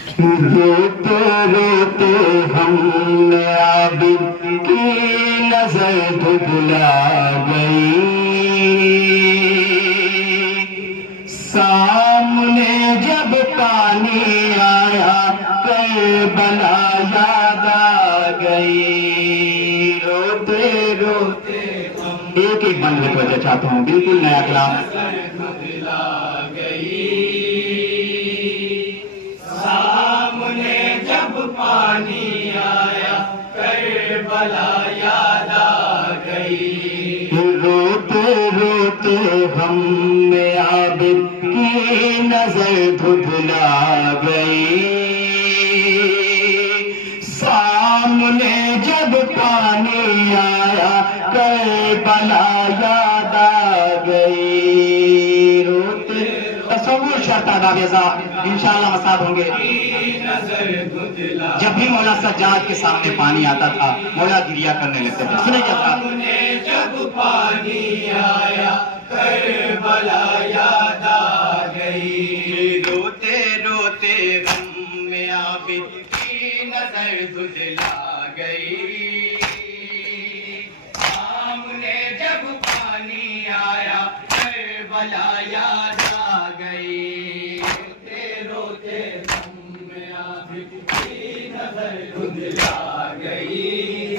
रोते रोते हमने आबिद की नजर धुंधला गई। सामने जब पानी आया करबला याद आ गई। रोते रोते एक एक बंद लिख वजह चाहता हूँ, बिल्कुल नया कलाम। सामने जब पानी आया करबला याद आ गई। रोते रोते हमने आबिद की नजर धुंधला गई। सामने जब पानी आया करबला याद आ गई। रोते तसव्वुर शर्ता दावेजा इंशाअल्लाह मसाद होंगे। जब भी मौला सज्जाद के सामने पानी आता था मौला गिरिया करने लगते थे। सुने जब पानी आया करबला याद आ गई। रोते रोते गम में आबिद की नजर धुंधला गई। सामने जब पानी आया करबला याद आ गई। रोते रोते में आबिद की नजर धुंधला गई।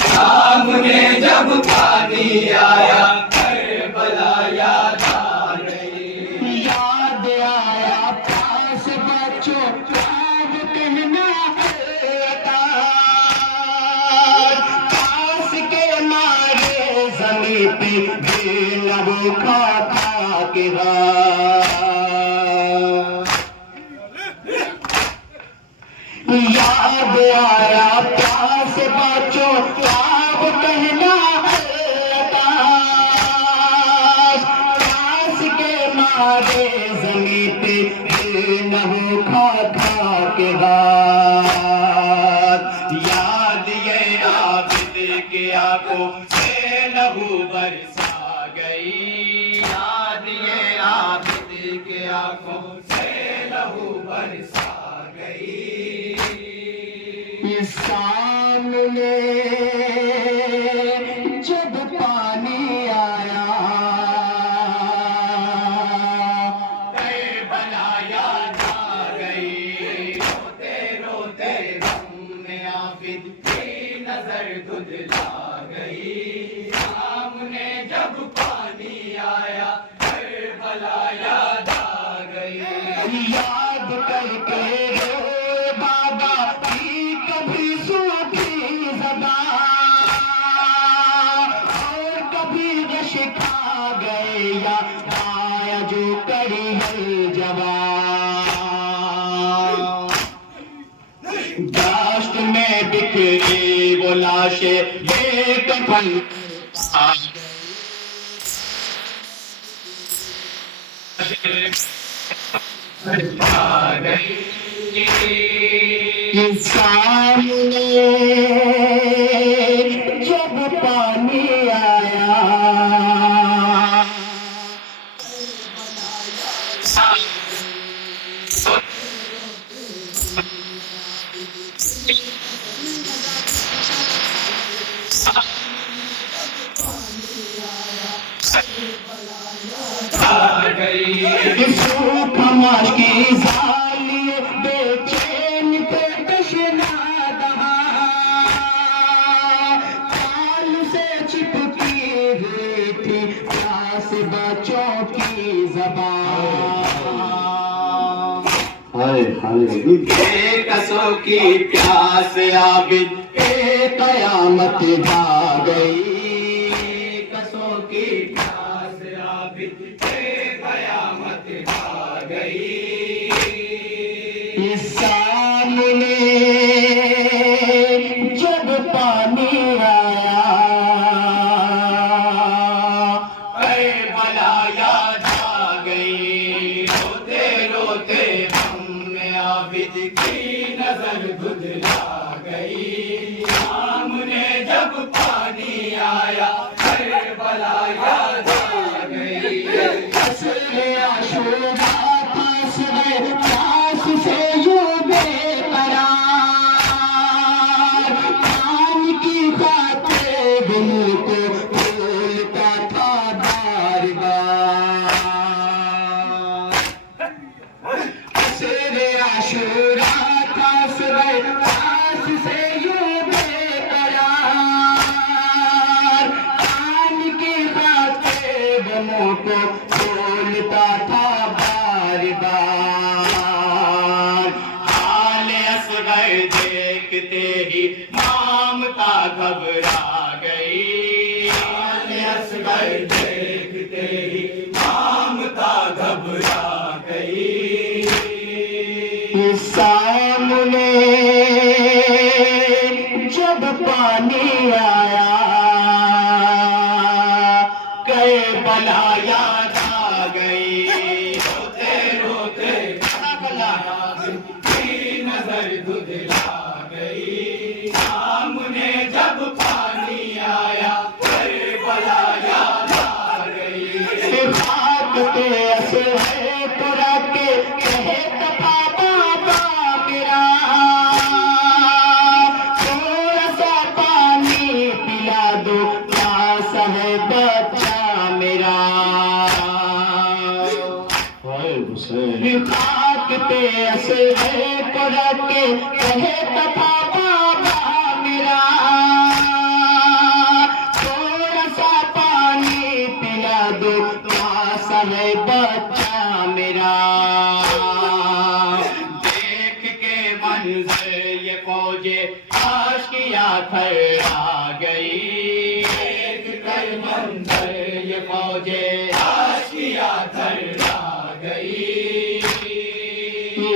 सामने जब पानी आया करबला याद आ गई। याद आया पास बच्चों अब कहना पास के मारे जमीन पे बेलहू खा के याद आया पास बच्चों अब कहना पास के मारे जमीन पे बेलहू खा के याद ये आबिद के आंखों से लहू बरसा गई। याद ये आबिद के आंखों से लहू बरसा गई। सामने जब पानी आया करबला याद आ गई। रोते रोते गम में आबिद की नजर धुंधला गई। सामने जब पानी आया करबला याद आ गई। याद करके रो बाबा की कभी सूखी ज़बान और कभी रश खा गए या आया जो कड़ी है जवान। दाश्त में बिखरी वो लाशें बेकफन आ गई। सामने जब पानी आया आ गई। सूखमाश की जालिए बेचैन पे तशना दहा काल से चिपकी हुई थी प्यास बच्चों की ज़बान। बेकसों की प्यास आबिद कयामत ढा गई। कसों की प्यास आबिद कयामत आ गई। सामने जब पानी आया करबला याद आ गई। रोते रोते हमने आबिद की नजर धुंधला गई। सामने जब पानी आया करबला याद आ गई। असले आशुरा पास गए पास शूरा था सुबह पास से यूं बेकरार, कान की बातें गमों को बोलता था बार बार। हाल असगर देखते ही ममता घबरा गई, हाल असगर देखते ही ममता घबरा गई। सामने जब पानी आया, करबला याद आ गई। रोते रोते करबला की नजर धुंधला गई। सामने जब पानी आया, करबला याद आ गई। खाक पे असरे पुरा के कहे तपा बाबा मेरा, थोड़ा सा पानी पिला दो, प्यासा है बच्चा मेरा। खाक पे असरे पुरा के कहे तपा बाबा मेरा, थोड़ा सा पानी पिला दो, प्यासा है बच्चा मेरा। देख के मंजर ये फौजे आशिया थर्रा गई। देख कर मंजर ये फौजे आशिया थर्रा गई।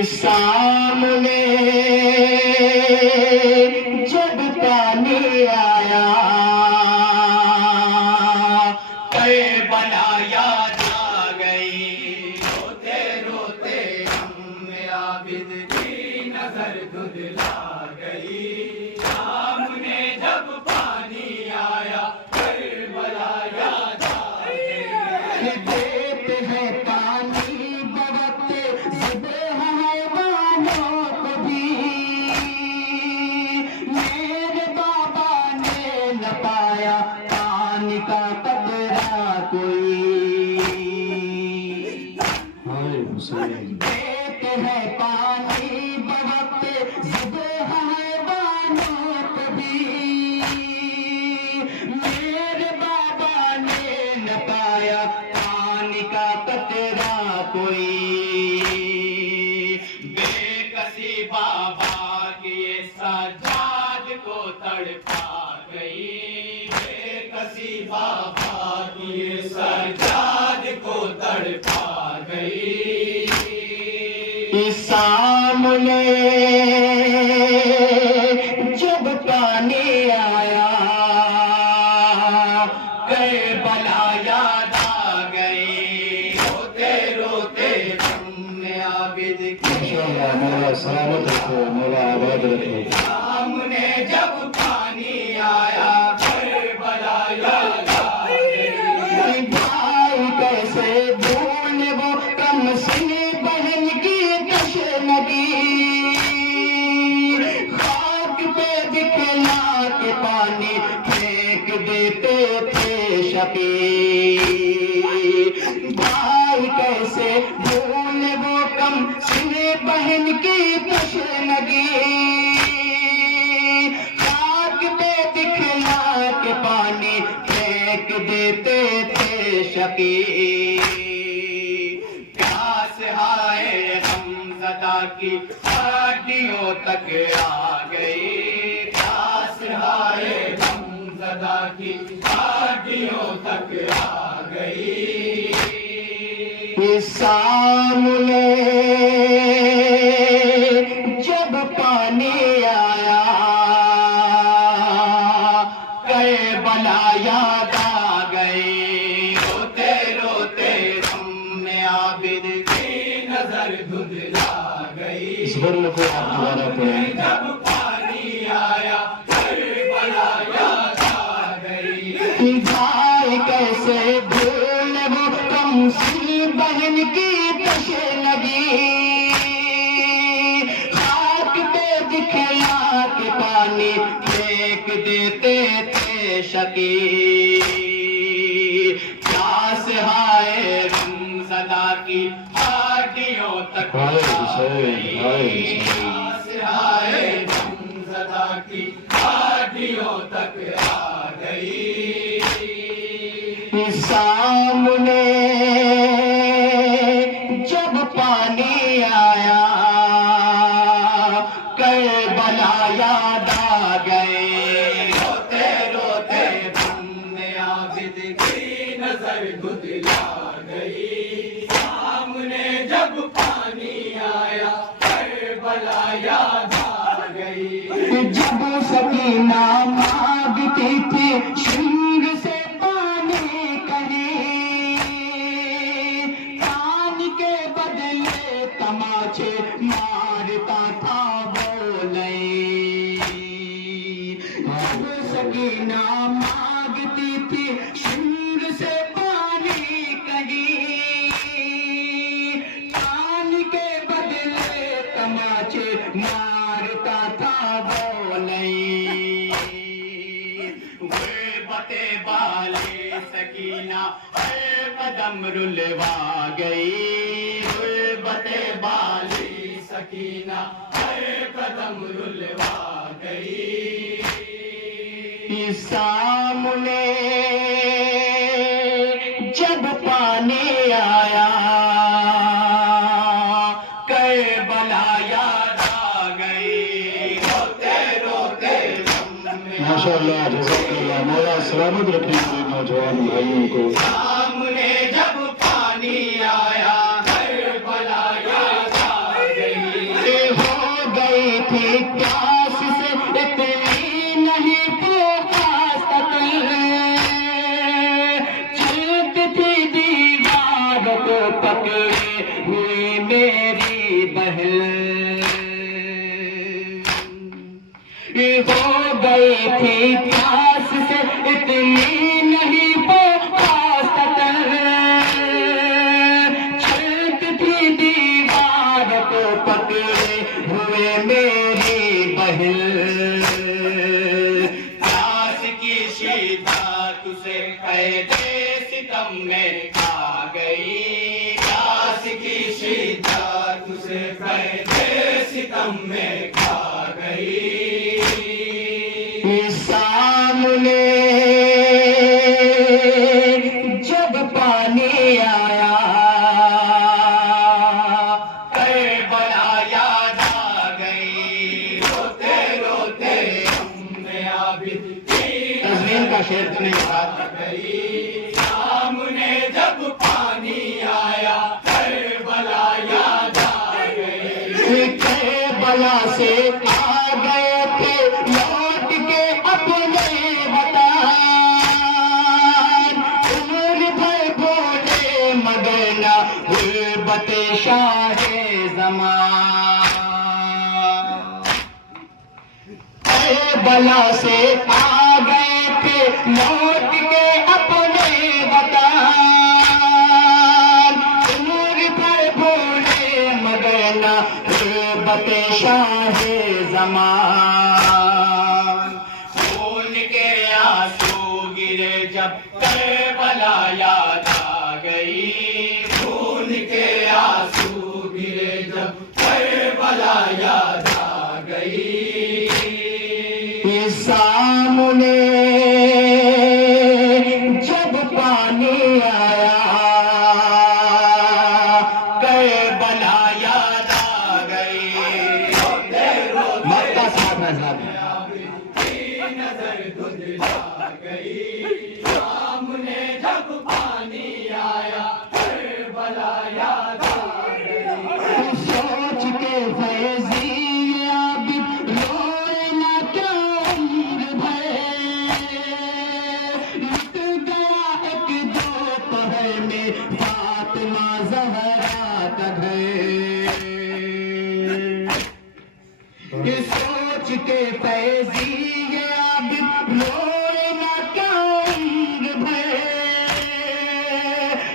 सामने जब पानी आया, करबला याद आ गई। रोते रोते हम आबिद की नजर धुंधला गई। सामने जब पानी आया, करबला याद आ गई। देते हैं पानी बरकते सुबह हैवानों को भी, मेरे बाबा ने न पाया पानी का कतरा कोई। देते हैं पानी बरकते सुबह हैवानों को भी, मेरे बाबा ने न पाया पानी का कतरा कोई। बेकसी बाबा की ये सजाद को तड़पा गई। बेकसी बाबा की ये सजाद को तड़पा गई। सामने जब पानी आया, करबला याद आ गई। रोते रोते हमने आबिद की मेरा सलामत रखो, मेरा आबाद रखो। सामने जब पानी आया, करबला याद आ गई। भाई कैसे भूल वो कम सिनी बहन की तशनगी, खाक पे दिखला के पानी फेंक देते थे शकीर। भाई कैसे भूल वो कम सिनी बहन की तशनगी, खाक पे दिखला के पानी फेंक देते थे शकीर। प्यास हाय हमज़दा की हड्डियों तक आ गई। प्यास हाय हमज़दा की हड्डियों तक आ गई। सामने जब पानी आया, करबला याद आ गई। रोते रोते हमने आबिद की नजर धुंधला गई। इस वर्म को आप दोबारा पढ़ें। जब पानी आया, करबला याद आ गई। भाई कैसे भूल वो कम सी बहन की तशनगी, खाक पे दिखला के पानी फेंक देते थे शकीर। प्यास हाय हमज़दा की हड्डियों तक हाय हुसैन, हाय हुसैन। सिराए हमज़दा की हड्डियों तक आ गई। सामने जब पानी आया करबला याद आ गए। रोते रोते हमने आबिद की नजर धुंधला गई। सामने जब पानी आया करबला याद आ गई। जब सकीना मांगती थी सिंग से पानी कहीं, पानी के बदले तमाचे मारता था बोले। जब सकीना मांगती थी सिंग से पानी कहीं, पानी के बदले तमाचे मारता था बोले। गुर्बते वाले सकीना हर कदम रुलवा गई। गुर्बते वाली सकीना हर कदम रुलवा गई। सामने जब पानी आया करबला याद आ गई। रोते रोते हमने माशाअल्लाह, जज़ाकल्लाह। मौला सलामत रखे मेरे नौजवान भाइयों को। सामने जब पानी आया करबला याद आ गई। हो गई थी प्यास से इतनी नहीं प्यास चलती थी दीवार को पकड़े हुई मेरी बहन। हो गई थी प्यास से इतनी नहीं प्यास चलती थी दीवार को पकड़े हुए मेरी बहन। प्यास की शिद्दत तुझे कैदे सितम में खा गई। प्यास की शिद्दत तुझे कैदे सितम में खा गई। सामने जब पानी आया करबला याद आ गई। रोते रोते हमने आबिद की तस्वीर का शेर तो नहीं था। गई। सामने जब पानी आया करबला याद आ गई। करबला से आ गए थे लौट के अपने वतन। उम्र भर बोले मगर ना गुर्बत शाहे ज़मान। करबला से आ गए थे लौट के अपने वतन। उम्र भर बोले मगर ना गुर्बत शाहे ज़मान। खून के आंसू गिरे जब करबला याद आ गई। खून के आंसू गिरे जब करबला याद आ गई। सामने जब पानी आया करबला याद आ गई। मक्का साथ में साथ नजर धुंधला गई। सामने जब पानी आया करबला याद आ गई। सोच के फैजी आबिद रोए ना क्या उम्र भर। लुट गया एक दोपहर में फातिमा ज़हरा का घर। सोच के फैजी आबिद रोए ना क्या उम्र भर।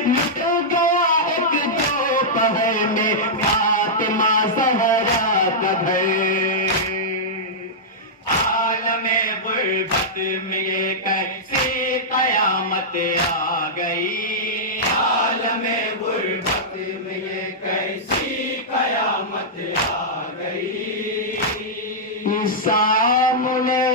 लुट गया एक दोपहर में फातिमा ज़हरा का घर। आलमे गुर्बत में ये कैसी कयामत आ गई। आलमे गुर्बत में ये कैसी कयामत सामने